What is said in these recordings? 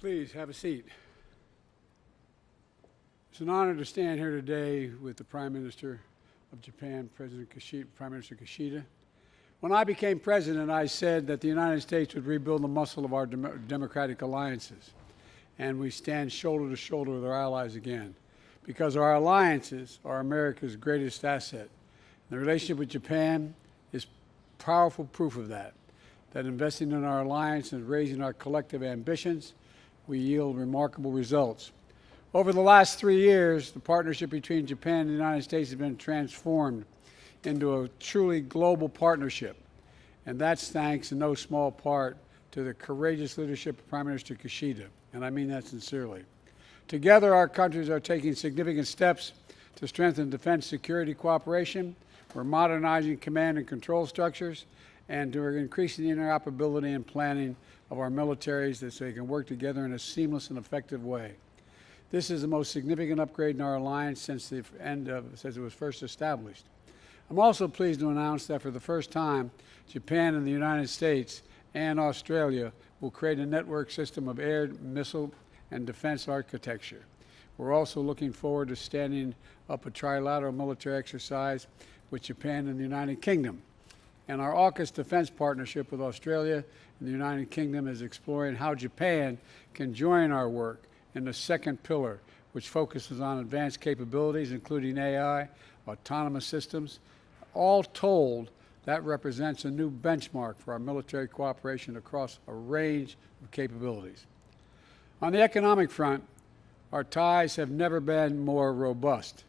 Please have a seat. It's an honor to stand here today with the Prime Minister of Japan, Prime Minister Kishida. When I became president, I said that the United States would rebuild the muscle of our democratic alliances, and we stand shoulder to shoulder with our allies again, because our alliances are America's greatest asset. The relationship with Japan is powerful proof of that investing in our alliance and raising our collective ambitions, we yield remarkable results. Over the last 3 years, the partnership between Japan and the United States has been transformed into a truly global partnership. And that's thanks in no small part to the courageous leadership of Prime Minister Kishida, and I mean that sincerely. Together, our countries are taking significant steps to strengthen defense security cooperation. We're modernizing command and control structures, and we're increasing the interoperability and planning of our militaries so they can work together in a seamless and effective way. This is the most significant upgrade in our alliance since it was first established. I'm also pleased to announce that for the first time, Japan and the United States and Australia will create a network system of air, missile, and defense architecture. We're also looking forward to standing up a trilateral military exercise with Japan and the United Kingdom. And our AUKUS defense partnership with Australia and the United Kingdom is exploring how Japan can join our work in the second pillar, which focuses on advanced capabilities, including AI, autonomous systems. All told, that represents a new benchmark for our military cooperation across a range of capabilities. On the economic front, our ties have never been more robust.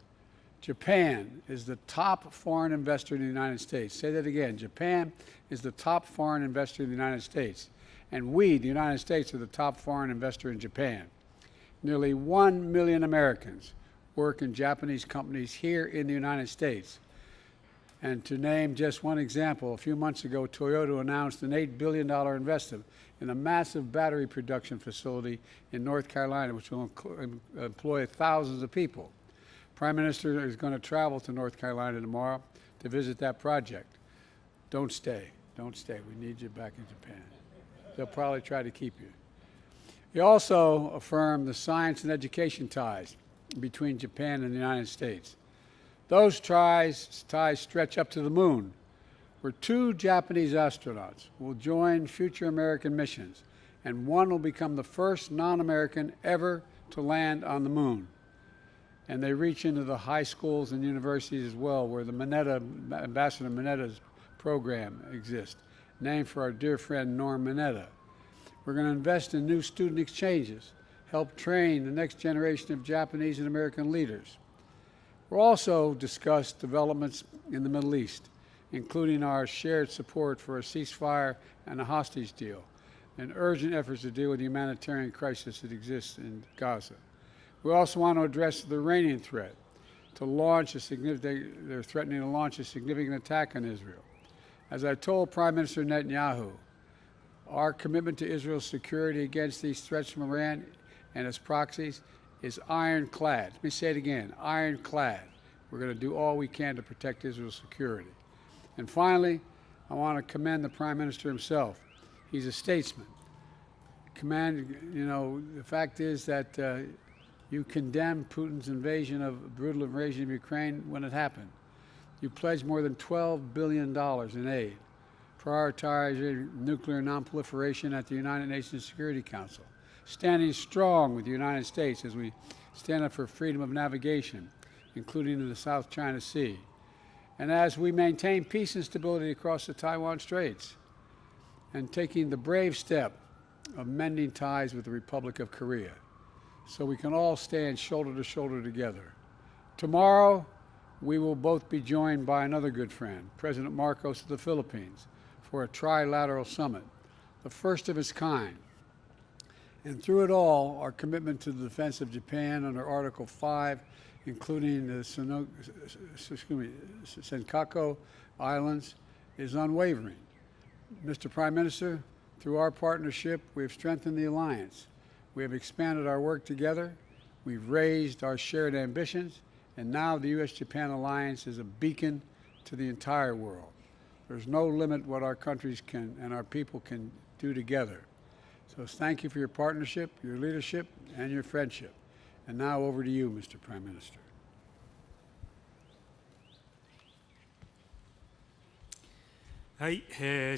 Japan is the top foreign investor in the United States. Say that again. Japan is the top foreign investor in the United States. And we, the United States, are the top foreign investor in Japan. Nearly 1 million Americans work in Japanese companies here in the United States. And to name just one example, a few months ago, Toyota announced an $8 billion investment in a massive battery production facility in North Carolina, which will employ thousands of people. Prime Minister is going to travel to North Carolina tomorrow to visit that project. Don't stay. Don't stay. We need you back in Japan. They'll probably try to keep you. He also affirmed the science and education ties between Japan and the United States. Those ties stretch up to the moon, where 2 Japanese astronauts will join future American missions, and one will become the first non-American ever to land on the moon. And they reach into the high schools and universities as well, where the Ambassador Minetta's program exists, named for our dear friend Norm Mineta. We're going to invest in new student exchanges, help train the next generation of Japanese and American leaders. We'll also discuss developments in the Middle East, including our shared support for a ceasefire and a hostage deal, and urgent efforts to deal with the humanitarian crisis that exists in Gaza. We also want to address the Iranian threat they're threatening to launch a significant attack on Israel. As I told Prime Minister Netanyahu, our commitment to Israel's security against these threats from Iran and its proxies is ironclad. Let me say it again, ironclad. We're going to do all we can to protect Israel's security. And finally, I want to commend the Prime Minister himself. He's a statesman. The fact is that you condemned Putin's brutal invasion of Ukraine when it happened. You pledged more than $12 billion in aid, prioritizing nuclear nonproliferation at the United Nations Security Council, standing strong with the United States as we stand up for freedom of navigation, including in the South China Sea, and as we maintain peace and stability across the Taiwan Straits, and taking the brave step of mending ties with the Republic of Korea, so we can all stand shoulder to shoulder together. Tomorrow, we will both be joined by another good friend, President Marcos of the Philippines, for a trilateral summit, the first of its kind. And through it all, our commitment to the defense of Japan under Article 5, including the Senkaku Islands, is unwavering. Mr. Prime Minister, through our partnership, we have strengthened the alliance. We have expanded our work together. We've raised our shared ambitions. And now the U.S.-Japan alliance is a beacon to the entire world. There's no limit what our countries can and our people can do together. So So thank you for your partnership, your leadership, and your friendship. And now over to you, Mr. Prime Minister. はい、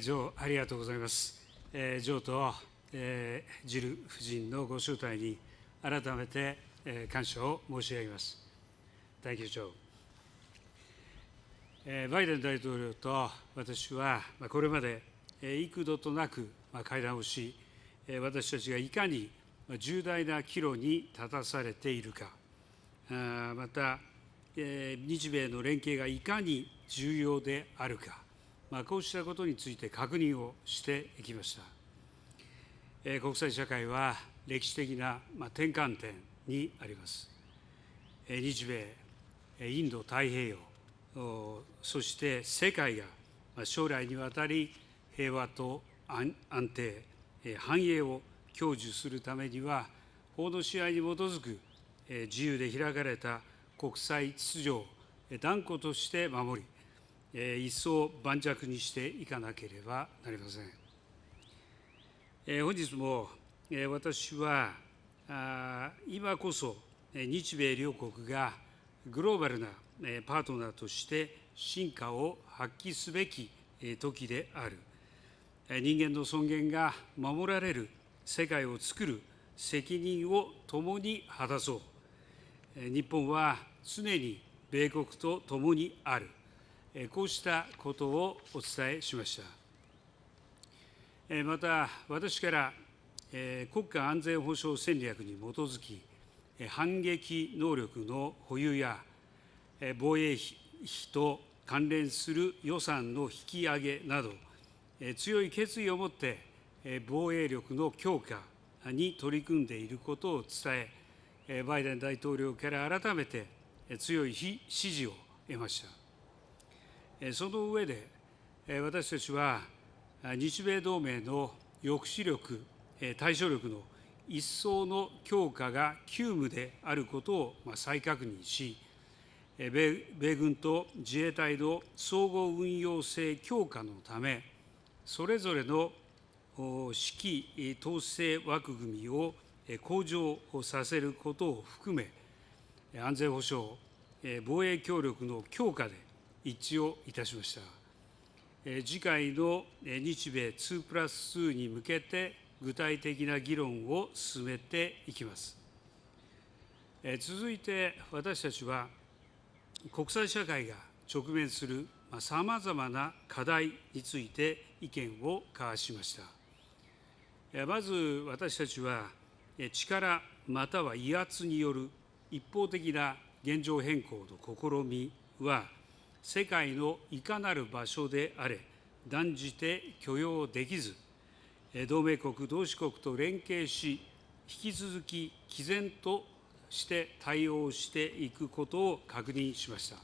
ジョー、ありがとうございます。ジョーと、ジル夫人のご招待に改めて、感謝を申し上げます。Thank you, Joe. バイデン大統領と私は、これまで幾度となく会談をし、私たちがいかに重大な岐路に立たされているか、また、日米の連携がいかに重要であるか、こうしたことについて確認をしてきました。国際社会は歴史的な転換点にあります。日米、インド太平洋、そして世界が将来にわたり平和と安定、繁栄を享受するためには、法の支配に基づく自由で開かれた国際秩序を断固として守り、一層盤石にしていかなければなりません。本日も私は今こそ日米両国がグローバルなパートナーとして真価を発揮すべき時である。人間の尊厳が守られる世界を作る責任を共に果たそう。日本は常に米国と共にある。こうしたことをお伝えしました。また、私から国家安全保障戦略に基づき、反撃能力の保有や防衛費と関連する予算の引き上げなど、強い決意を持って防衛力の強化に取り組んでいることを伝え、バイデン大統領から改めて強い支持を得ました。その上で、私たちは日米同盟の抑止力、対処力の一層の強化が急務であることを再確認し、米軍と自衛隊の総合運用性強化のため、それぞれの指揮統制枠組みを向上させることを含め、安全保障、防衛協力の強化で一致をいたしました。次回の日米2+2に向けて具体的な議論を進めていきます。続いて私たちは国際社会が直面するさまざまな課題について意見を交わしました。まず私たちは力または威圧による一方的な現状変更の試みは世界のいかなる場所であれ断じて許容できず、同盟国同志国と連携し、引き続き毅然として対応していくことを確認しました。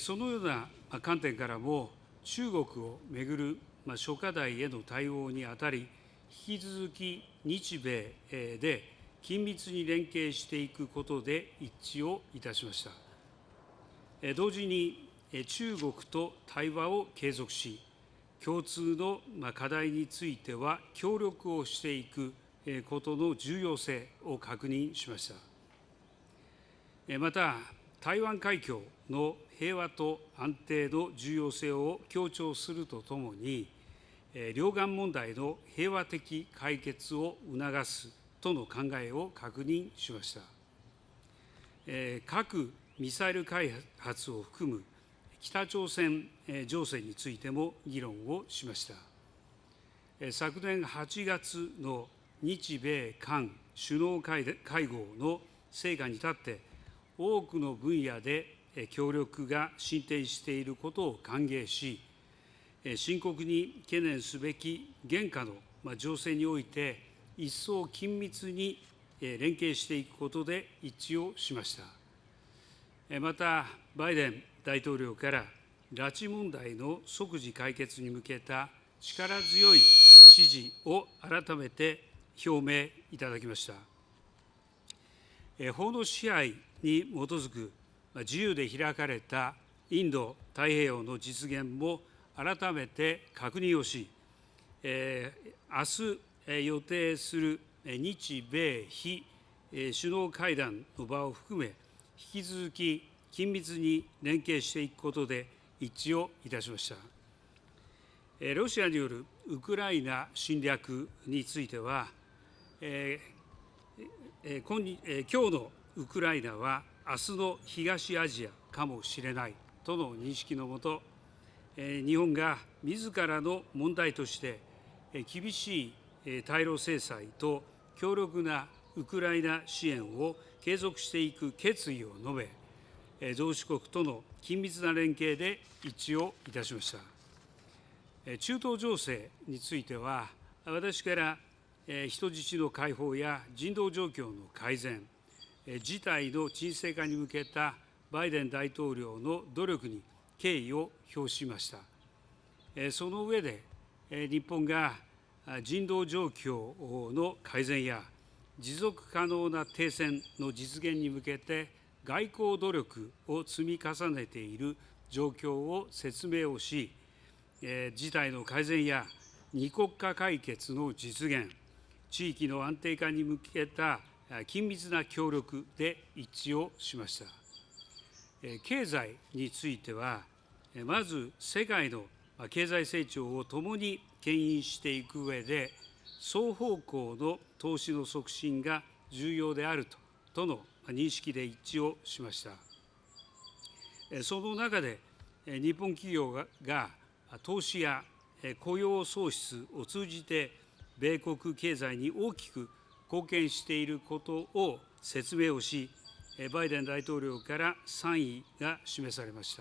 そのような観点からも、中国をめぐる諸課題への対応にあたり、引き続き日米で緊密に連携していくことで一致をいたしました。同時に中国と対話を継続し、共通の課題については協力をしていくことの重要性を確認しました。また、台湾海峡の平和と安定の重要性を強調するとともに、両岸問題の平和的解決を促すとの考えを確認しました。核・ミサイル開発を含む北朝鮮情勢についても議論をしました。昨年8月の日米韓首脳会合の成果に立って、多くの分野で協力が進展していることを歓迎し、深刻に懸念すべき現下の情勢において、一層緊密に連携していくことで一致をしました。また、バイデン大統領から拉致問題の即時解決に向けた力強い支持を改めて表明いただきました。法の支配に基づく自由で開かれたインド太平洋の実現も改めて確認をし、明日予定する日米非首脳会談の場を含め、引き続き緊密に連携していくことで一致をいたしました。ロシアによるウクライナ侵略については、今日のウクライナは明日の東アジアかもしれないとの認識のもと、日本が自らの問題として厳しい対ロ制裁と強力なウクライナ支援を継続していく決意を述べ、同志国との緊密な連携で一致をいたしました。中東情勢については、私から人質の解放や人道状況の改善、事態の沈静化に向けたバイデン大統領の努力に敬意を表しました。その上で、日本が人道状況の改善や持続可能な停戦の実現に向けて外交努力を積み重ねている状況を説明をし、事態の改善や二国家解決の実現、地域の安定化に向けた緊密な協力で一致をしました。経済については、まず世界の経済成長を共に牽引していく上で、双方向の投資の促進が重要であるとの認識で一致をしました。その中で、日本企業が投資や雇用創出を通じて、米国経済に大きく貢献していることを説明をし、バイデン大統領から賛意が示されまし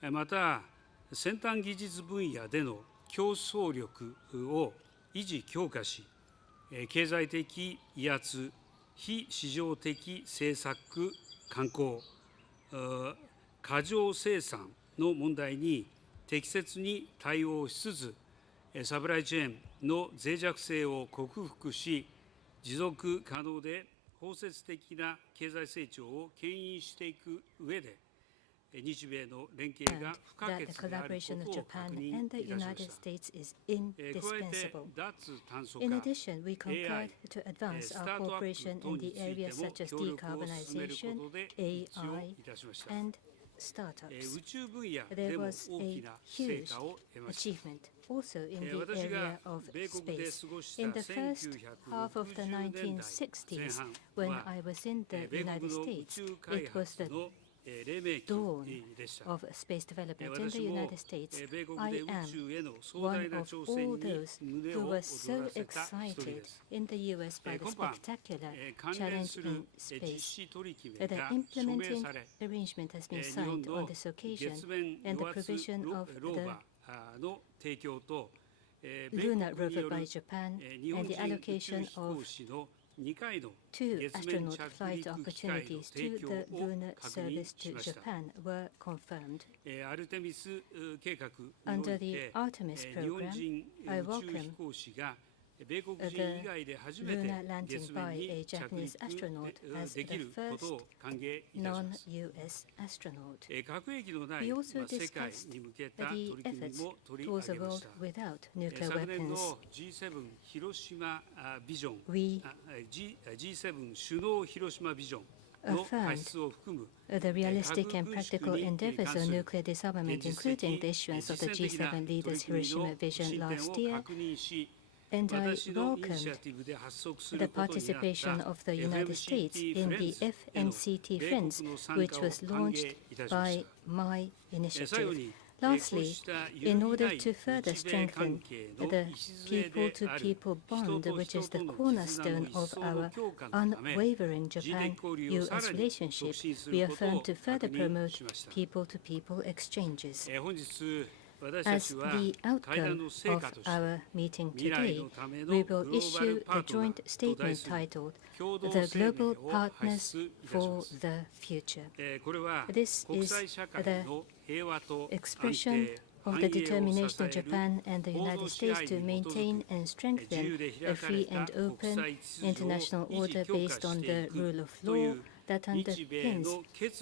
た。また、先端技術分野での競争力を維持強化し、経済的威圧、非市場的政策慣行、過剰生産の問題に適切に対応しつつ、サプライチェーンの脆弱性を克服し、持続可能で包摂的な経済成長を牽引していく上で、日米の連携が不可欠であることを確認いたしました。加えて、脱炭素化、In addition, we concurred AI、 to advance ス our タートアッ cooperation プ等 in に the ついて areas も such as 協力を進めるこ decarbonization, とで一致を AI, いたしました。 and startups. 宇宙分野 There でも was 大 a きな成 huge 果を得ました。 achievement also in the 私が area of 米国で space. 過ごした In the first half of the 1960年代前 1960s, 半 when は I was in the 米 United 国の宇 States, 宙開 it was 発 the の黎明 dawn 期でした。 of space development in the 私も United States. 米国 I で宇 am 宙への壮 one 大な of 挑 all 戦に those 胸 who を were 躍 so らせた一人 excited です。 in the US by the 今般 spectacular 関連 challenge する in 実 space. 施取り決 The めが署名 implementing され、 arrangement has been 日本 signed の on this occasion, 月面 and 与 the 圧 provision ロ of ロー the バーの提供と、米 lunar 国に rover よ by る Japan 日本 and the 人宇宙 allocation 飛 of 行士の2回の two 月面 astronaut 着 flight 陸機会の opportunities 提 to 供 the を lunar 確認 service し to ました。 Japan were confirmed. アルテミス計画にお Under い the て、 Artemis 日本 program, 人 I 宇宙 welcome 飛行士が米国人 the 以外で初めて lunar landing 月面 by に a 着 Japanese 陸 astronaut as でき the ることを歓迎いたします。 non-US astronaut. 核兵器のない We also 世界 discussed に向けた the 取り組み efforts も取り towards 上 a げま world した。 without nuclear 昨年 weapons. の G7 広島ビジョン、 We G7 首脳広島ビジョンの発出を含む the realistic and practical endeavors of nuclear disarmament, including the issuance of the G7 leaders' Hiroshima vision last year, and I welcomed the participation of the United States in the FMCT Friends, which was launched by my initiative. Lastly, in order to further strengthen the people-to-people bond, which is the cornerstone of our unwavering Japan-US relationship, we affirm to further promote people-to-people exchanges. As the outcome of our meeting today, we will issue the joint statement titled The Global Partners for the Future. This is the expression of the determination of Japan and the United States to maintain and strengthen a free and open international order based on the rule of law that underpins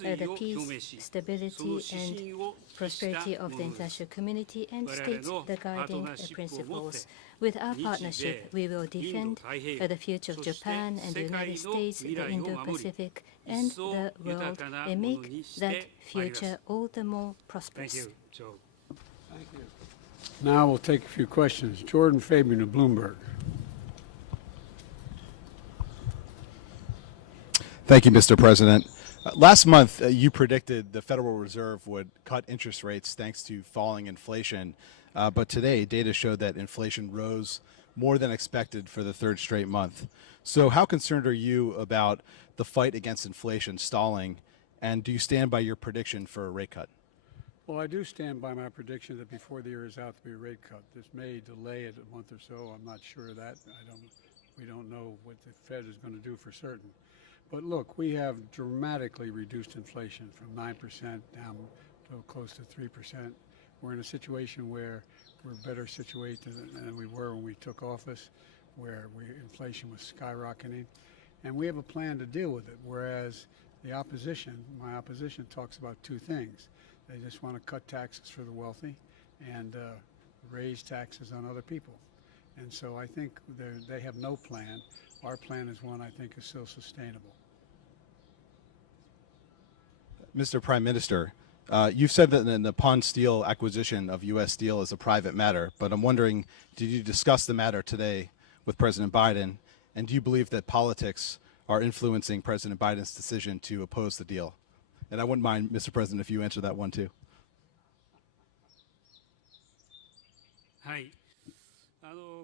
the peace, stability, and prosperity of the international community and states the guiding principles. With our partnership, we will defend the future of Japan and the United States, the Indo-Pacific, and the world, and make that future all the more prosperous. Thank you, Joe. Thank you. Now we'll take a few questions. Jordan Fabian of Bloomberg. Thank you, Mr. President. Last month, you predicted the Federal Reserve would cut interest rates thanks to falling inflation. But today, data showed that inflation rose more than expected for the third straight month. So how concerned are you about the fight against inflation stalling? And do you stand by your prediction for a rate cut? Well, I do stand by my prediction that before the year is out, to be a rate cut. This may delay it a month or so. I'm not sure of that. We don't know what the Fed is going to do for certain. But look, we have dramatically reduced inflation from 9% down to close to 3%. We're in a situation where we're better situated than we were when we took office, where inflation was skyrocketing. And we have a plan to deal with it, whereas the opposition, my opposition, talks about two things. They just want to cut taxes for the wealthy and raise taxes on other people. And so I think they have no plan. Our plan is one I think is still sustainable. Mr. Prime Minister, you've said that the Nippon Steel acquisition of U.S. Steel is a private matter, but I'm wondering, did you discuss the matter today with President Biden, and do you believe that politics are influencing President Biden's decision to oppose the deal? And I wouldn't mind, Mr. President, if you answer that one too. はい。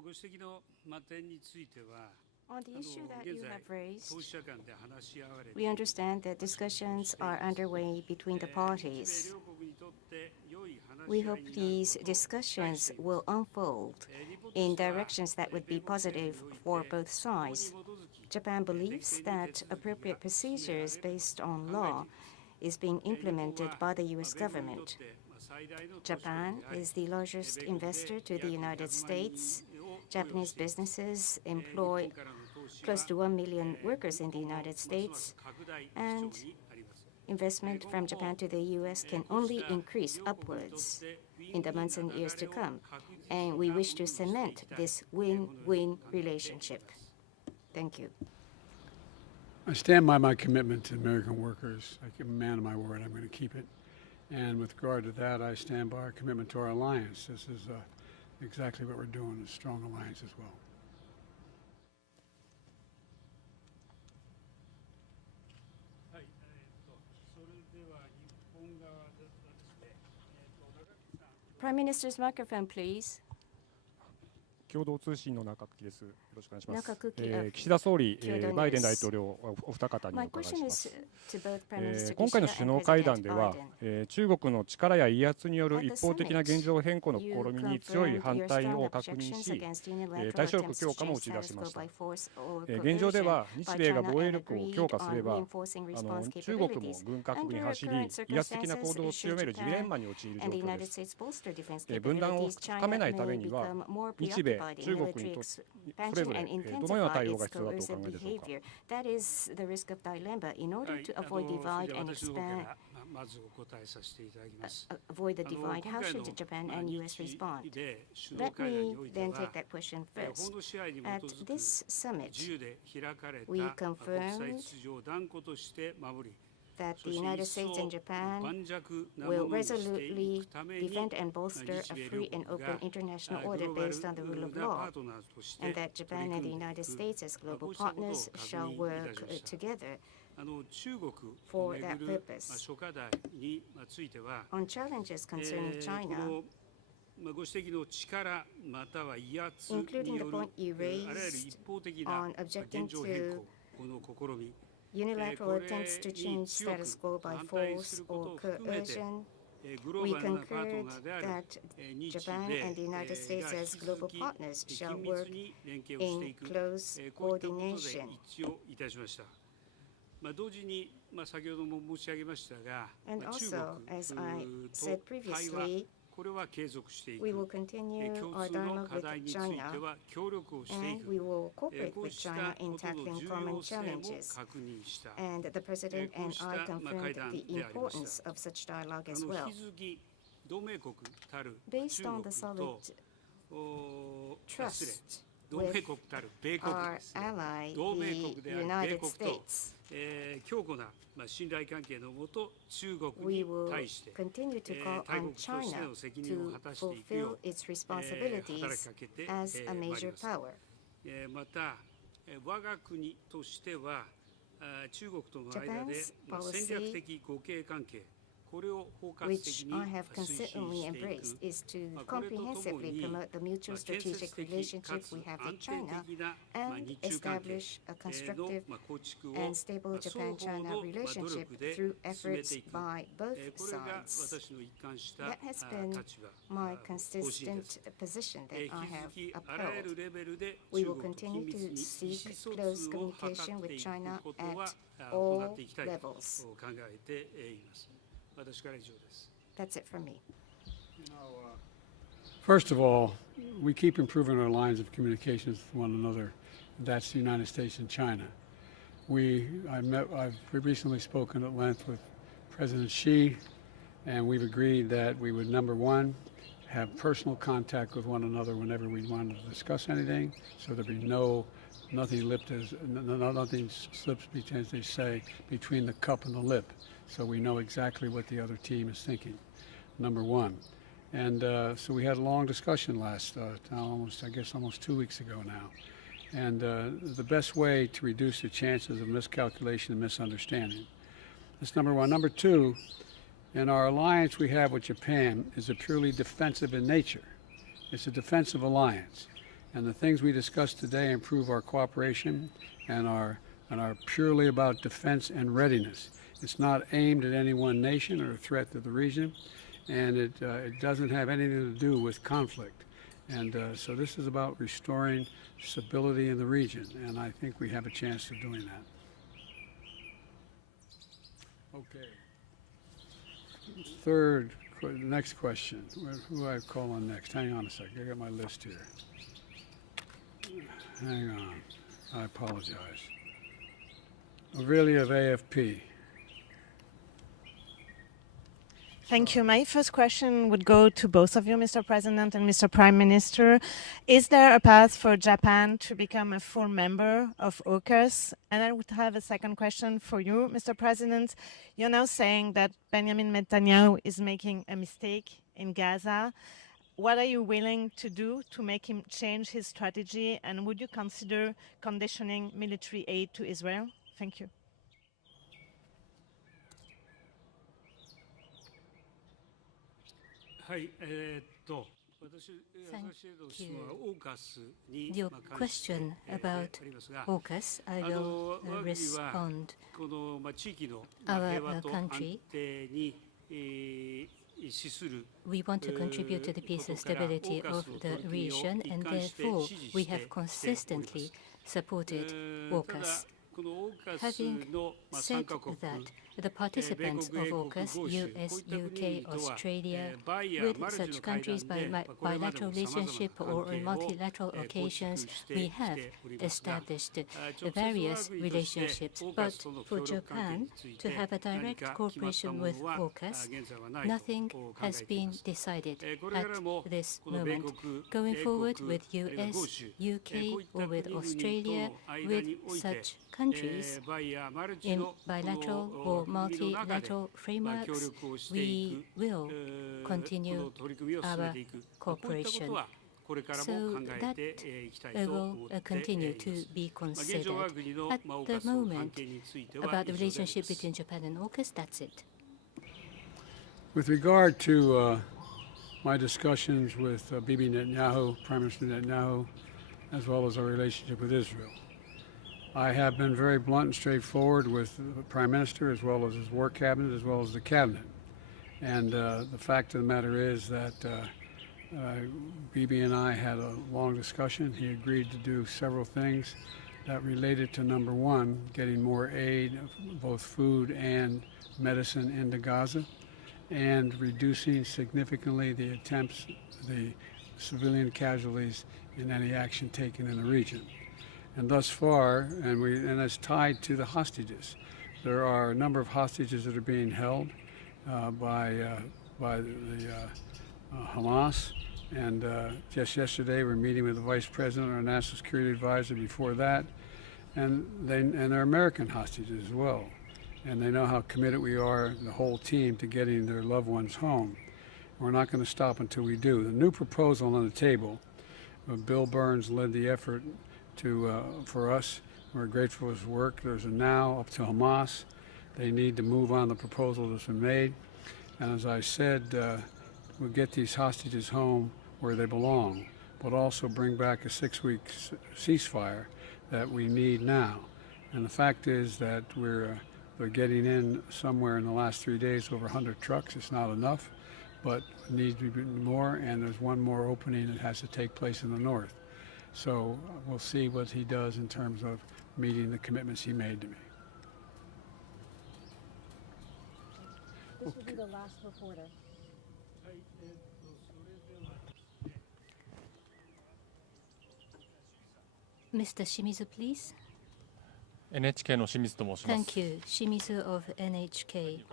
ご指摘の点については、On the issue that you have raised, 当事者間で話し合われて、 we understand that discussions are underway between the 日米 parties. 両国にとって良い話し合 We いにな hope る these ことを期待して discussions います。 will unfold 日本と in しては directions that would be positive for both sides. Japan believes that appropriate procedures based on law is being implemented by the U.S. government. Japan is the largest investor to the United States. Japanese businesses employ close to 1 million workers in the United States, and investment from Japan to the U.S. can only increase upwards in the months and years to come, and we wish to cement this win-win relationship. Thank you. I stand by my commitment to American workers. I'm a man of my word. I'm going to keep it. And with regard to that, I stand by our commitment to our alliance. This is exactly what we're doing, a strong alliance as well. はい、それでは日本側ですね、中木さん。 Prime Minister's microphone, please. 共同通信の中久です。よろしくお願いします。中久喜岸田総理、共同ニュースバイデン大統領お二方にお My 伺い question しま is す。 to both Prime Minister 今回の Kishida 首脳 and 会談 President では、 Biden. 中国の力や威圧による At the 一方的な summit, 現状変更の試 You みに強い confirmed 反 your 対 strong を確認 objections し、 against unilateral 対処力 attempts 強 to 化も change 打ち出し status ま quo した。 by force or 現状で coercion は by 日米が China 防衛 and 力を agreed 強化すれ on ば、 reinforcing response 中国も capabilities. 軍拡に Under 走り、 current 威圧的な circumstances, 行動を強 should めるジレン Japan マに陥る状 and the 況で United す。 States bolster defense 分断を capabilities, 深め China ないため may には、 become more 日米、 preoccupied 中 in 国 military にとそれ expansion ぞ and れどのような intensify 対応が its 必要だとお考 coercive えでしょうか。 behavior. That is the risk of dilemma. In は order い、 to avoid それ divide では and 私の方か expand, らまずお答えさせていただきます。 avoid the divide, 今 how 回 should の Japan and US 日 respond? 米首脳 Let 会談 me において then は take that question 法 first. の支配に基 At づく this 自 summit, 由で開かれた we 国際 confirmed 秩序を断固として守り、 that そ the して United 一層 States and Japan 盤石な will ものにしてい resolutely くために defend and bolster a 日米 free 両 and 国 open が international グ order ローバル based on the rule of なパ law, ートナーとして and that 取 Japan り and 組 the んでい United く States as こ global うしたことを partners 確 shall 認いた work しました together 中国を for め that ぐる purpose. 諸課題については、 On challenges concerning こ China, のご指摘の力または威圧 including に the よる point you あらゆる raised 一方的な on 現 objecting 状変 to 更この試み unilateral attempts to change status quo by force or coercion, グロ we ーバルなパート concurred ナーである that 日 Japan 米 and the United States が as 引き続 global き partners shall 緊 work 密に連携をして in いく close こういったことで coordination. 一致をいたしました。同時に、先ほども申し上げましたが、 And 中 also, 国 as I と said 対話 previously, We will continue our dialogue with China, and we will cooperate with China in tackling common challenges. And the President and I confirmed the importance of such dialogue as well. Based on the solid trust with our ally, the United States, we will continue to call on China to fulfill its responsibilities as a major power. Japan's policy, which I have consistently embraced, is to comprehensively promote the mutual strategic relationship we have with China and establish a constructive and stable Japan-China relationship through efforts by both sides. That has been my consistent position that I have upheld. We will continue to seek close communication with China at all levels. That's it from me. First of all, we keep improving our lines of communications with one another. That's the United States and China. I've recently spoken at length with President Xi, and we've agreed that we would, number one, have personal contact with one another whenever we wanted to discuss anything, so there'd be nothing slips, as they say, between the cup and the lip, so we know exactly what the other team is thinking, number one. And so we had a long discussion almost 2 weeks ago now. And the best way to reduce the chances of miscalculation and misunderstanding. That's number one. Number two, in our alliance we have with Japan is a purely defensive in nature. It's a defensive alliance. And the things we discussed today improve our cooperation and are purely about defense and readiness. It's not aimed at any one nation or a threat to the region, and it doesn't have anything to do with conflict. And so this is about restoring stability in the region, and I think we have a chance of doing that. Okay. Next question. Who do I call on next? Hang on a second. I got my list here. Hang on. I apologize. Aurelia of AFP. Thank you. My first question would go to both of you, Mr. President and Mr. Prime Minister. Is there a path for Japan to become a full member of AUKUS? And I would have a second question for you, Mr. President. You're now saying that Benjamin Netanyahu is making a mistake in Gaza. What are you willing to do to make him change his strategy? And would you consider conditioning military aid to Israel? Thank you. Thank you. Your question about AUKUS, I will respond. Our country, we want to contribute to the peace and stability of the region, and therefore we have consistently supported AUKUS. Having said that, the participants of AUKUS, US, UK, Australia, with such countries by bilateral relationship or on multilateral occasions, we have established various relationships. But for Japan to have a direct cooperation with AUKUS, nothing has been decided at this moment. Going forward with US, UK, or with Australia, with such countries in bilateral or multilateral frameworks, we will continue our cooperation. So that will continue to be considered. At the moment, about the relationship between Japan and AUKUS, that's it. With regard to my discussions with Bibi Netanyahu, Prime Minister Netanyahu, as well as our relationship with Israel, I have been very blunt and straightforward with the Prime Minister, as well as his war cabinet, as well as the cabinet. And the fact of the matter is that Bibi and I had a long discussion. He agreed to do several things that related to, number one, getting more aid, both food and medicine, into Gaza. and reducing significantly the attempts, the civilian casualties in any action taken in the region. And thus far, and it's tied to the hostages. There are a number of hostages that are being held by the Hamas. And just yesterday, we're meeting with the Vice President, our National Security Advisor. Before that, and they're American hostages as well. And they know how committed we are, the whole team, to getting their loved ones home. We're not going to stop until we do. The new proposal on the table, Bill Burns led the effort for us. We're grateful for his work. There's a now up to Hamas. They need to move on the proposal that's been made. And as I said, we'll get these hostages home where they belong, but also bring back a 6-week ceasefire that we need now. And the fact is that they're getting in somewhere in the last 3 days over 100 trucks. It's not enough, but it needs to be more, and there's one more opening that has to take place in the north. So we'll see what he does in terms of meeting the commitments he made to me. This will be the last reporter. Mr. Shimizu, please. NHK の清水と申します。 Thank you. Shimizu of NHK.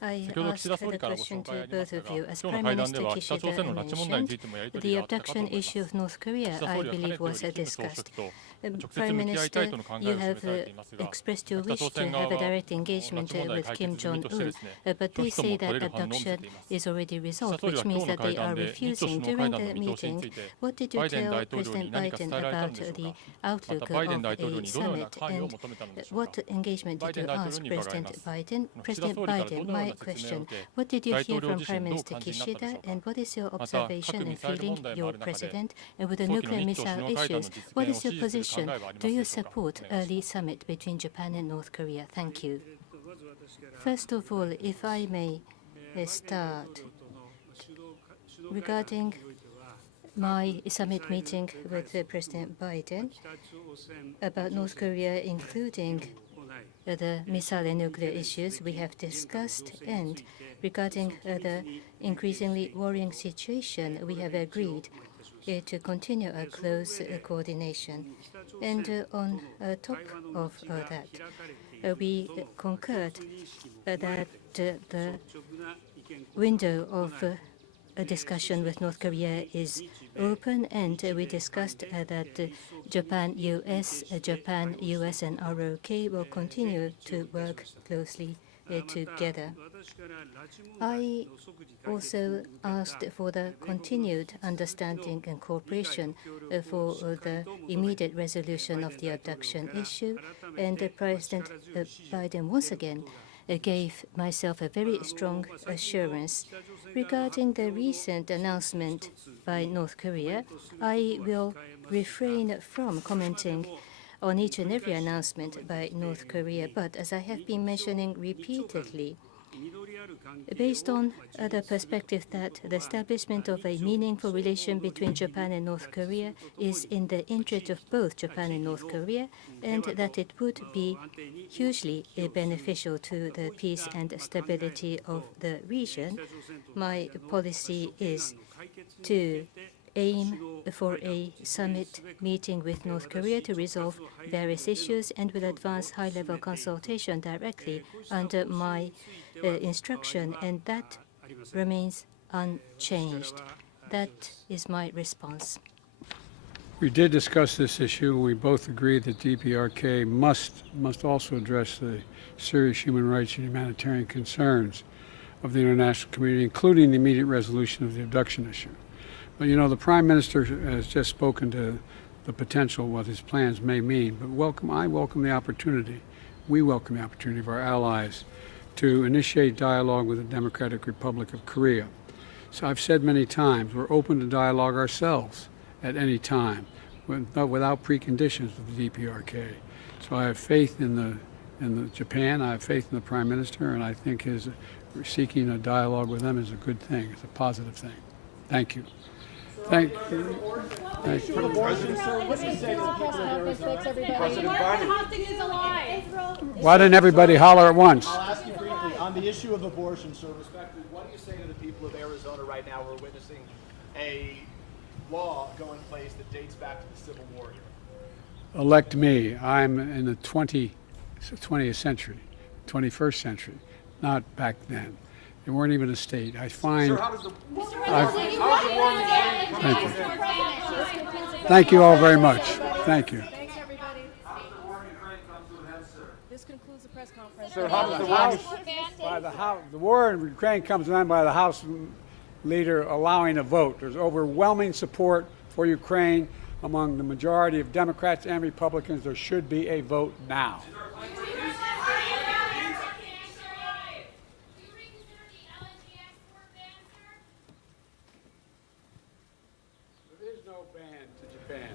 I 先ほど asked 岸田総 the 理からご question 紹介 to ありま both した of が、 you. 今 As 日の Prime 会談で Minister は北朝 Kishida 鮮の拉致問題につい mentioned, てもやり取 the りがあったかと abduction 思います。 issue of North Korea, 岸田 I 総理はかね believe, てより was 金総書 discussed. 記と直接 Prime 向き合いたい Minister, との考え you を示 have されていますが、 expressed your 北 wish 朝 to 鮮側 have a は direct 拉 engagement 致問題 with 解 Kim 決済みとして Jong-un, ですね、 but 拒 they 否と say も取 that れる反応を見せ abduction ています。 is already 岸田 resolved, 総理 which は今 means 日の that 会 they 談 are で日中 refusing. 首脳 During 会談 the の見通しに meeting, ついて what did バ you イデン tell 大統領 President に何か Biden 伝えられたん about でしょう the か。ま outlook たバイデン of 大統領 a にどのような summit 関与を and 求めたのでしょうか。 what engagement バイ did デ you ン大統領 ask に伺い President ます。 Biden? 岸田 President 総理から Biden, どのよう my な説明を question, 受け、 what did you 大 hear 統領 from 自 Prime 身どう Minister 感じになったでしょ Kishida うか。 and what is your また observation 核ミ and サイル feeling, 問題もあ your る中で president, and with the 早期の nuclear 日朝首 missile 脳会談 issues, の実 what 現 is を your 支持する position? 考えはありま Do す you でしょうか。 support お願いします。 early summit between Japan and North Korea? Thank you. First of all, if I may start regarding my summit meeting with President Biden about North Korea, including the missile and nuclear issues we have discussed, and regarding the increasingly worrying situation, we have agreed to continue a close coordination. And on top of that, we concurred that the window of a discussion with North Korea is open, and we discussed that Japan, US, and ROK will continue to work closely together. I also asked for the continued understanding and cooperation for the immediate resolution of the abduction issue, and President Biden once again gave myself a very strong assurance. Regarding the recent announcement by North Korea, I will refrain from commenting on each and every announcement by North Korea, but as I have been mentioning repeatedly, based on the perspective that the establishment of a meaningful relation between Japan and North Korea is in the interest of both Japan and North Korea, and that it would be hugely beneficial to the peace and stability of the region, my policy is to aim for a summit meeting with North Korea to resolve various issues, and will advance high-level consultation directly under my instruction, and that remains unchanged. That is my response. We did discuss this issue, and we both agree that DPRK must also address the serious human rights and humanitarian concerns of the international community, including the immediate resolution of the abduction issue. But you know, the Prime Minister has just spoken to the potential, what his plans may mean, but I welcome the opportunity, we welcome the opportunity of our allies to initiate dialogue with the Democratic Republic of Korea. So I've said many times, we're open to dialogue ourselves at any time, without preconditions with the DPRK. So I have faith in Japan, I have faith in the Prime Minister, and I think his seeking a dialogue with them is a good thing, it's a positive thing. Thank you. Thank you. Thank you. President Biden. Why didn't everybody holler at once? I'll ask you briefly. On the issue of abortion, sir, respectfully, what do you say to the people of Arizona right now who are witnessing a law go in place that dates back to the Civil War here? Elect me. I'm in the 20th century, 21st century, not back then. They weren't even a state. I find. Sir, how does the Thank you. Thank you all very much. Thank you. Thanks, everybody. This concludes the press conference. Sir, how does the war in Ukraine comes to an end by the House leader allowing a vote. There's overwhelming support for Ukraine among the majority of Democrats and Republicans. There should be a vote now. There is no ban to Japan.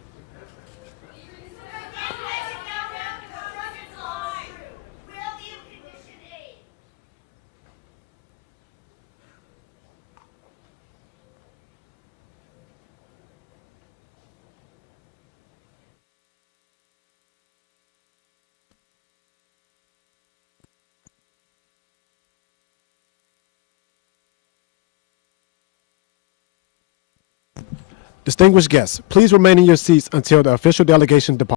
Distinguished guests, please remain in your seats until the official delegation departs.